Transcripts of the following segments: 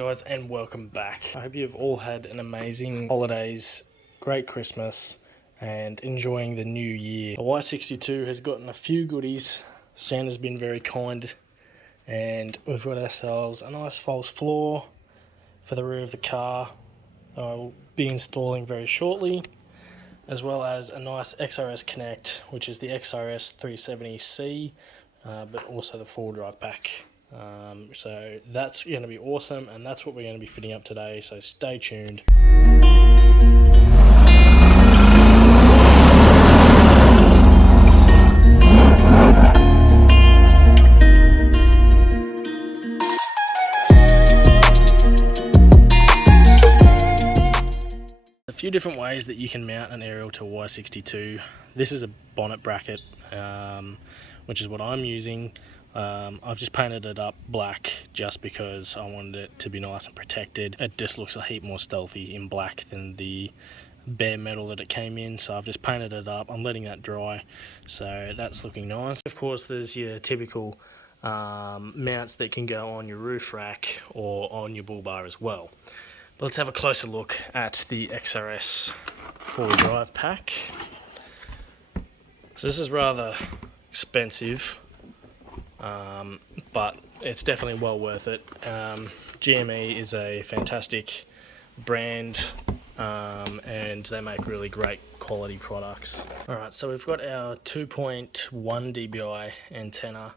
Guys, and welcome back. I hope you've all had an amazing holidays, great Christmas, and enjoying the new year. The Y62 has gotten a few goodies. Santa's been very kind, and we've got ourselves a nice false floor for the rear of the car. I'll be installing very shortly, as well as a nice XRS Connect, which is the XRS 370C, but also the 4-drive pack. So that's going to be awesome, and that's what we're going to be fitting up today, so stay tuned. A few different ways that you can mount an aerial to a Y62. This is a bonnet bracket, which is what I'm using. I've just painted it up black just because I wanted it to be nice and protected. It just looks a heap more stealthy in black than the bare metal that it came in, so I've just painted it up. I'm letting that dry, so that's looking nice. Of course, there's your typical mounts that can go on your roof rack or on your bull bar as well. But let's have a closer look at the XRS 4-wheel drive pack. So this is rather expensive, but it's definitely well worth it. GME is a fantastic brand, and they make really great quality products. Alright, so we've got our 2.1 dBi antenna,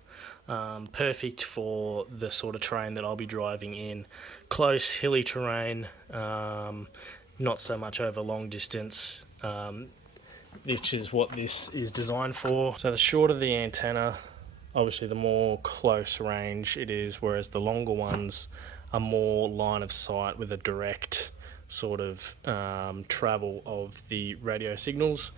perfect for the sort of terrain that I'll be driving in. Close, hilly terrain, not so much over long distance, which is what this is designed for. So the shorter the antenna, obviously the more close range it is, whereas the longer ones are more line of sight with a direct sort of travel of the radio signals,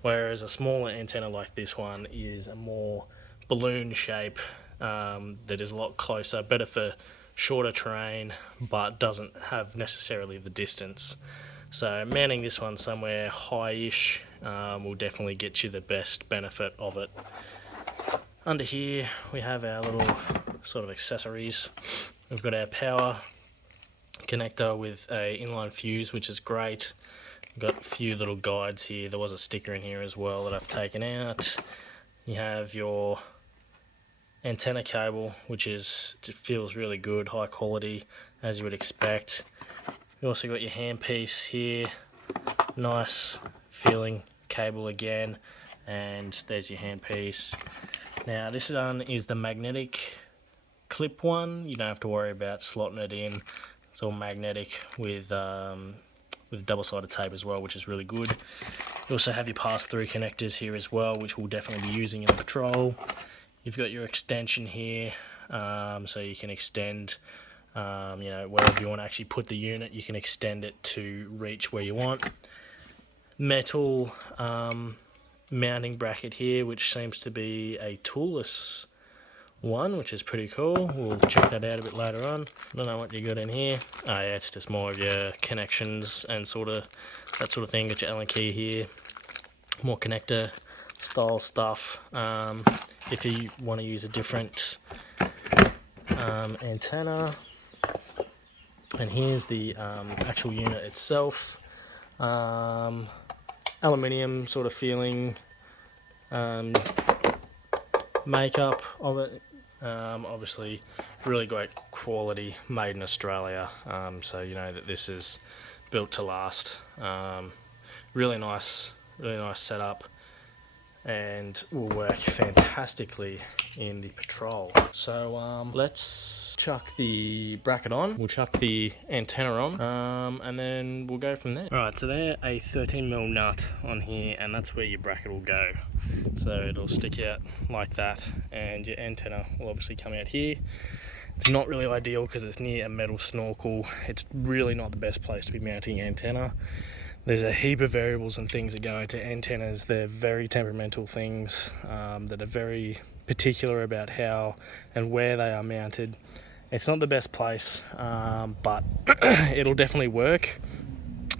whereas a smaller antenna like this one is a more balloon shape that is a lot closer, better for shorter terrain, but doesn't have necessarily the distance. So mounting this one somewhere high-ish will definitely get you the best benefit of it. Under here we have our little sort of accessories. We've got our power connector with a inline fuse, which is great. We've got a few little guides here. There was a sticker in here as well that I've taken out. You have your antenna cable, which feels really good, high quality as you would expect. You also got your handpiece here, nice feeling cable again, and there's your handpiece. Now this one is the magnetic clip one. You don't have to worry about slotting it in. It's all magnetic with double-sided tape as well, which is really good. You also have your pass-through connectors here as well, which we'll definitely be using in the patrol. You've got your extension here, so you can extend, wherever you want to actually put the unit, you can extend it to reach where you want. Metal mounting bracket here, which seems to be a toolless one, which is pretty cool. We'll check that out a bit later on. I don't know what you got in here. Oh yeah, it's just more of your connections and that sort of thing. Got your Allen key here, more connector style stuff. If you want to use a different antenna. And here's the actual unit itself. Aluminium sort of feeling makeup of it. Obviously really great quality, made in Australia, so you know that this is built to last. Really nice setup, and will work fantastically in the patrol. So let's chuck the bracket on, we'll chuck the antenna on, and then we'll go from there. Alright, so they're a 13mm nut on here, and that's where your bracket will go. So it'll stick out like that, and your antenna will obviously come out here. It's not really ideal because it's near a metal snorkel. It's really not the best place to be mounting antenna. There's a heap of variables and things that go into antennas. They're very temperamental things that are very particular about how and where they are mounted. It's not the best place, but it'll definitely work,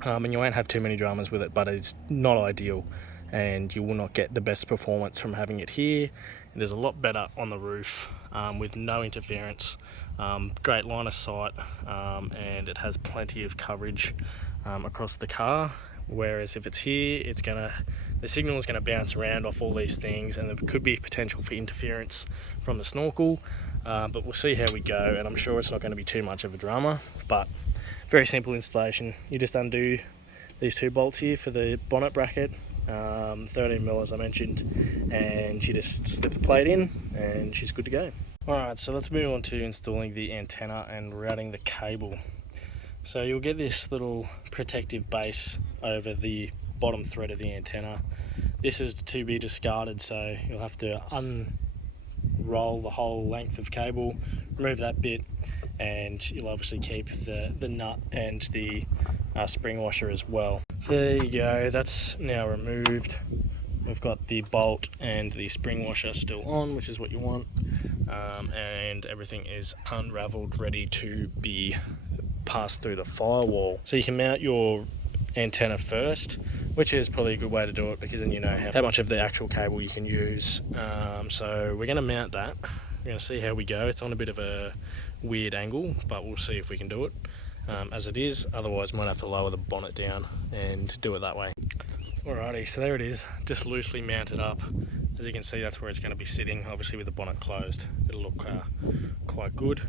and you won't have too many dramas with it, but it's not ideal, and you will not get the best performance from having it here. It is a lot better on the roof, with no interference. Great line of sight, and it has plenty of coverage across the car. Whereas if it's here, the signal is going to bounce around off all these things, and there could be potential for interference from the snorkel. But we'll see how we go, and I'm sure it's not going to be too much of a drama. But very simple installation. You just undo these 2 bolts here for the bonnet bracket, 13mm as I mentioned, and you just slip the plate in and she's good to go. Alright, so let's move on to installing the antenna and routing the cable. So you'll get this little protective base over the bottom thread of the antenna. This is to be discarded, so you'll have to unroll the whole length of cable, remove that bit, and you'll obviously keep the nut and the spring washer as well. So there you go, that's now removed. We've got the bolt and the spring washer still on, which is what you want, and everything is unraveled, ready to be passed through the firewall. So you can mount your antenna first, which is probably a good way to do it, because then you know how much of the actual cable you can use. So we're going to mount that. We're going to see how we go. It's on a bit of a weird angle, but we'll see if we can do it as it is. Otherwise, we might have to lower the bonnet down and do it that way. Alrighty, so there it is, just loosely mounted up. As you can see, that's where it's going to be sitting, obviously with the bonnet closed. It'll look quite good.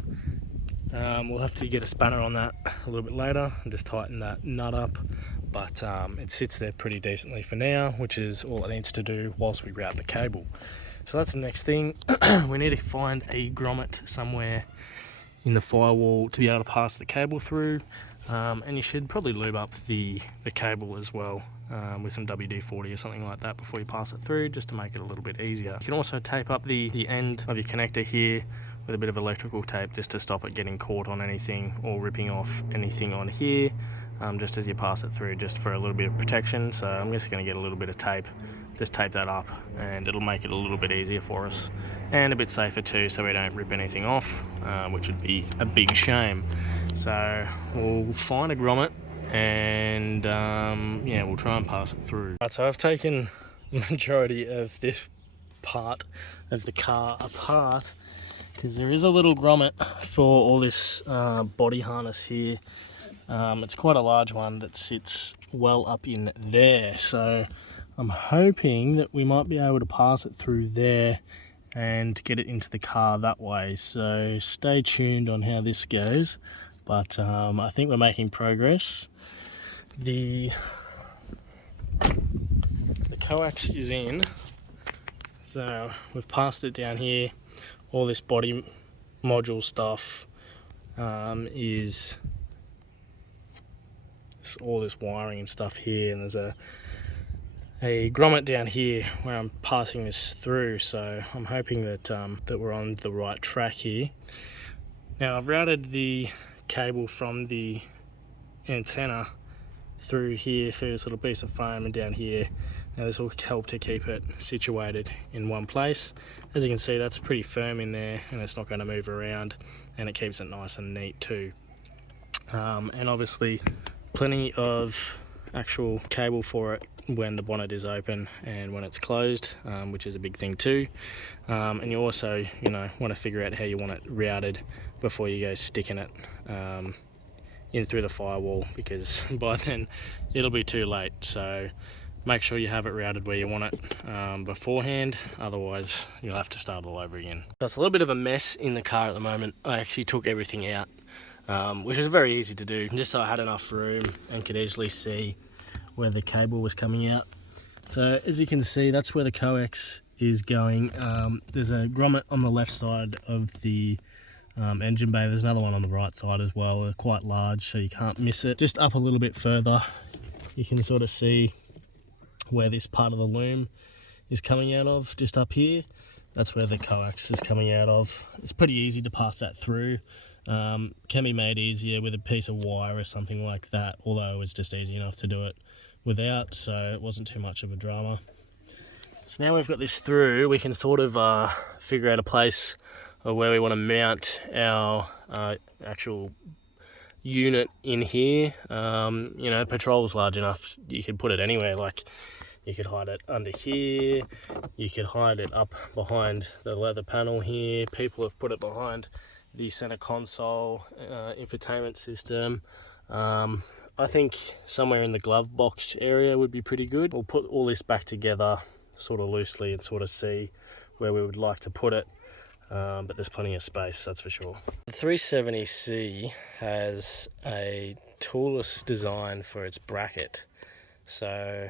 We'll have to get a spanner on that a little bit later and just tighten that nut up, but it sits there pretty decently for now, which is all it needs to do whilst we route the cable. So that's the next thing. We need to find a grommet somewhere in the firewall to be able to pass the cable through, and you should probably lube up the cable as well with some WD-40 or something like that before you pass it through, just to make it a little bit easier. You can also tape up the end of your connector here with a bit of electrical tape, just to stop it getting caught on anything or ripping off anything on here, just as you pass it through, just for a little bit of protection. So I'm just going to get a little bit of tape, just tape that up, and it'll make it a little bit easier for us and a bit safer too, so we don't rip anything off, which would be a big shame. So we'll find a grommet and yeah, we'll try and pass it through. Right, so I've taken the majority of this part of the car apart, because there is a little grommet for all this body harness here. It's quite a large one that sits well up in there, so I'm hoping that we might be able to pass it through there and get it into the car that way. So stay tuned on how this goes, but I think we're making progress. The coax is in, so we've passed it down here. All this body module stuff is all this wiring and stuff here, and there's a grommet down here where I'm passing this through, so I'm hoping that that we're on the right track here. Now I've routed the cable from the antenna through here through this little piece of foam and down here. Now this will help to keep it situated in one place. As you can see, that's pretty firm in there and it's not going to move around, and it keeps it nice and neat too. And obviously plenty of actual cable for it when the bonnet is open and when it's closed, which is a big thing too. And you also, you know, want to figure out how you want it routed before you go sticking it in through the firewall, because by then it'll be too late. So make sure you have it routed where you want it beforehand, otherwise you'll have to start all over again. So it's a little bit of a mess in the car at the moment. I actually took everything out, which was very easy to do, just so I had enough room and could easily see where the cable was coming out. So as you can see, that's where the coax is going. There's a grommet on the left side of the engine bay. There's another one on the right side as well. They're quite large, so you can't miss it. Just up a little bit further, you can sort of see where this part of the loom is coming out of, just up here. That's where the coax is coming out of. It's pretty easy to pass that through. Can be made easier with a piece of wire or something like that, although it's just easy enough to do it without, so it wasn't too much of a drama. So now we've got this through, we can sort of figure out a place where we want to mount our actual unit in here. You know, Patrol's large enough, you could put it anywhere. Like, You could hide it under here, you could hide it up behind the leather panel here. People have put it behind the center console infotainment system. I think somewhere in the glove box area would be pretty good. We'll put all this back together sort of loosely and sort of see where we would like to put it, but there's plenty of space, that's for sure. The 370C has a toolless design for its bracket, so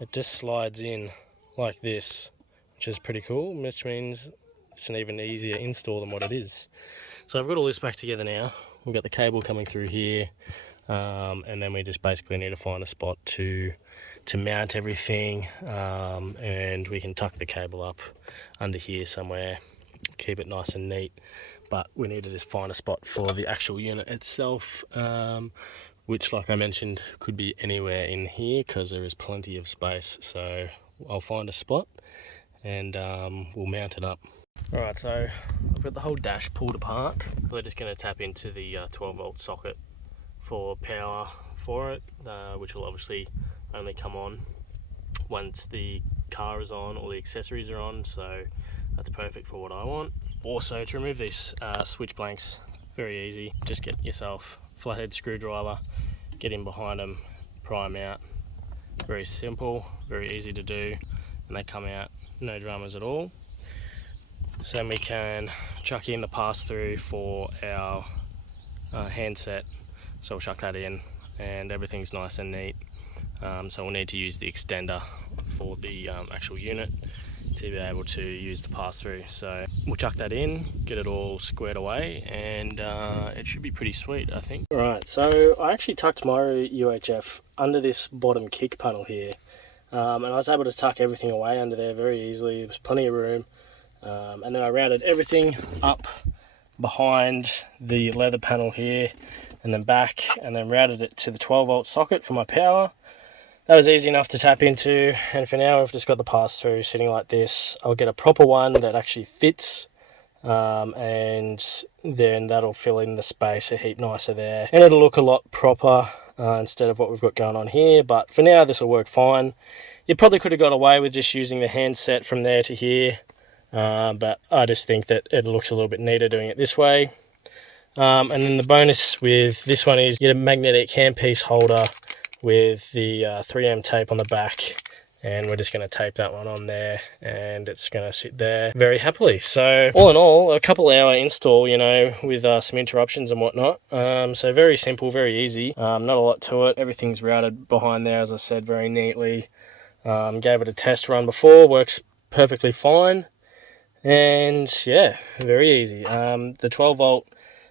it just slides in like this, which is pretty cool, which means it's an even easier install than what it is. So I've got all this back together now. We've got the cable coming through here, and then we just basically need to find a spot to mount everything, and we can tuck the cable up under here somewhere, keep it nice and neat. But we need to just find a spot for the actual unit itself, which, like I mentioned, could be anywhere in here because there is plenty of space. So I'll find a spot and we'll mount it up. Alright, so I've got the whole dash pulled apart. We're just going to tap into the 12-volt socket for power for it, which will obviously only come on once the car is on or the accessories are on, so that's perfect for what I want. Also, to remove these switch blanks, very easy. Just get yourself a flathead screwdriver, get in behind them, pry them out. Very simple, very easy to do, and they come out no dramas at all. So then we can chuck in the pass-through for our handset. So we'll chuck that in and everything's nice and neat. So we'll need to use the extender for the actual unit to be able to use the pass-through. So we'll chuck that in, get it all squared away, and it should be pretty sweet, I think. Alright, so I actually tucked my UHF under this bottom kick panel here, and I was able to tuck everything away under there very easily. There was plenty of room, and then I rounded everything up behind the leather panel here and then back, and then routed it to the 12-volt socket for my power. That was easy enough to tap into, and for now I've just got the pass-through sitting like this. I'll get a proper one that actually fits, and then that'll fill in the space a heap nicer there, and it'll look a lot proper instead of what we've got going on here. But for now this will work fine. You probably could have got away with just using the handset from there to here, but I just think that it looks a little bit neater doing it this way. And then the bonus with this one is you get a magnetic handpiece holder with the 3M tape on the back, and we're just going to tape that one on there, and it's going to sit there very happily. So all in all, a couple hour install, you know, with some interruptions and whatnot. So very simple, very easy, not a lot to it. Everything's routed behind there, as I said, very neatly. Gave it a test run before, works perfectly fine, and yeah, very easy. The 12-volt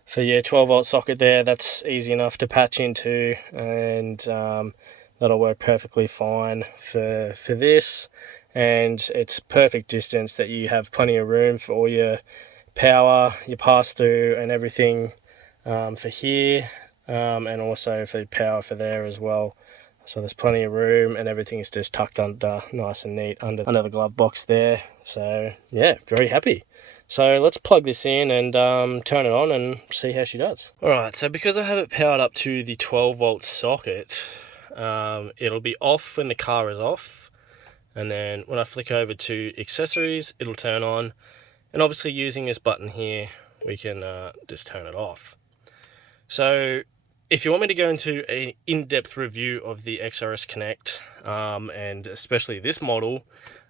for your 12-volt socket there, that's easy enough to patch into, and that'll work perfectly fine for this. And it's perfect distance that you have plenty of room for all your power, your pass-through and everything for here, and also for power for there as well. So there's plenty of room, and everything is just tucked under nice and neat under the glove box there. So yeah, very happy. So let's plug this in and turn it on and see how she does. Alright, so because I have it powered up to the 12-volt socket, it'll be off when the car is off, and then when I flick over to accessories, it'll turn on, and obviously using this button here, we can just turn it off. So if you want me to go into an in-depth review of the XRS Connect, and especially this model,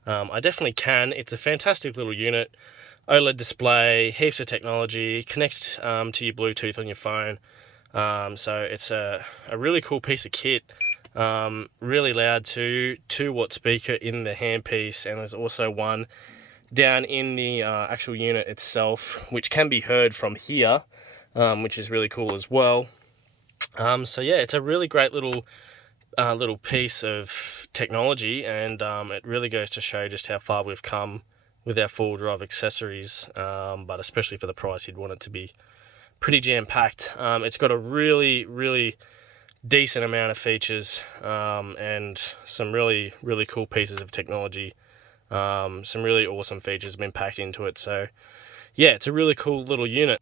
I definitely can. It's a fantastic little unit. OLED display, heaps of technology, connects to your Bluetooth on your phone. So it's a really cool piece of kit. Really loud too, 2-watt speaker in the handpiece, and there's also one down in the actual unit itself, which can be heard from here, which is really cool as well. So yeah, it's a really great little piece of technology, and it really goes to show just how far we've come with our full drive accessories, but especially for the price, you'd want it to be pretty jam-packed. It's got a really decent amount of features, and some really cool pieces of technology. Some really awesome features have been packed into it. So yeah, it's a really cool little unit.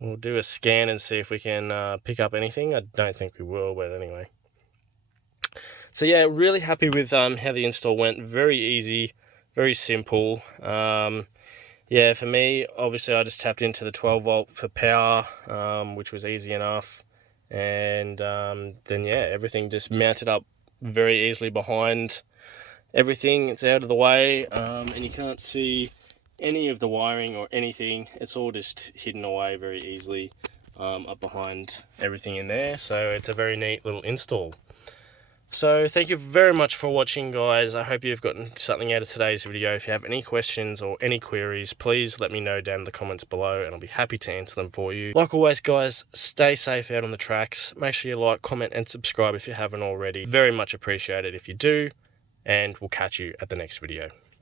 We'll do a scan and see if we can pick up anything. I don't think we will, but anyway. So yeah, really happy with how the install went. Very easy, very simple. Yeah, for me, obviously I just tapped into the 12 volt for power, which was easy enough. And then yeah, everything just mounted up very easily behind everything. It's out of the way, and you can't see any of the wiring or anything. It's all just hidden away very easily up behind everything in there. So it's a very neat little install. So thank you very much for watching, guys. I hope you've gotten something out of today's video. If you have any questions or any queries, please let me know down in the comments below and I'll be happy to answer them for you. Like always, guys, stay safe out on the tracks. Make sure you like, comment and subscribe if you haven't already. Very much appreciated if you do, and we'll catch you at the next video.